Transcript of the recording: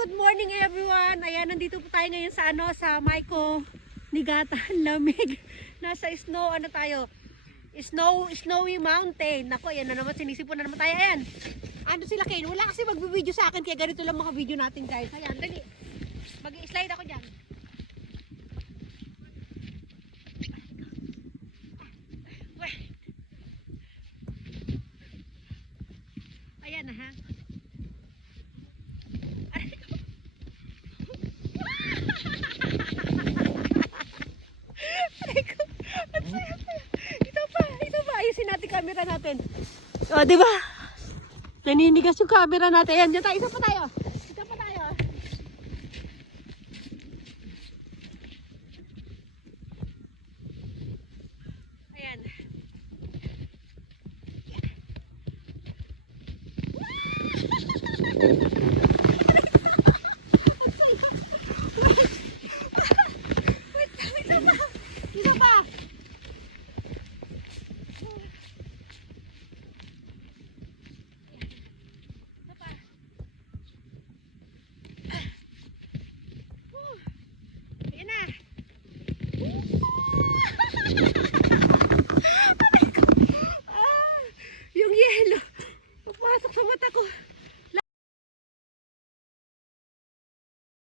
good morning everyone. Ayan, nandito po tayo ngayon sa sa Maiko Nigatan, lamig. Nasa snow, tayo? Snowy mountain. Nako, ayan na naman, sinisipon na naman tayo. Ayan. Ano sila Kane? Wala kasi magbi-video sa akin, kaya ganito lang mga video natin guys. Ayan, dali. Mag-i-slide ako dyan. Ayan na ha. Ito pa. Ayusin natin camera natin. O, di ba? Naninigas yung camera natin. Ayan, dyan tayo. Isa pa tayo. Ayan.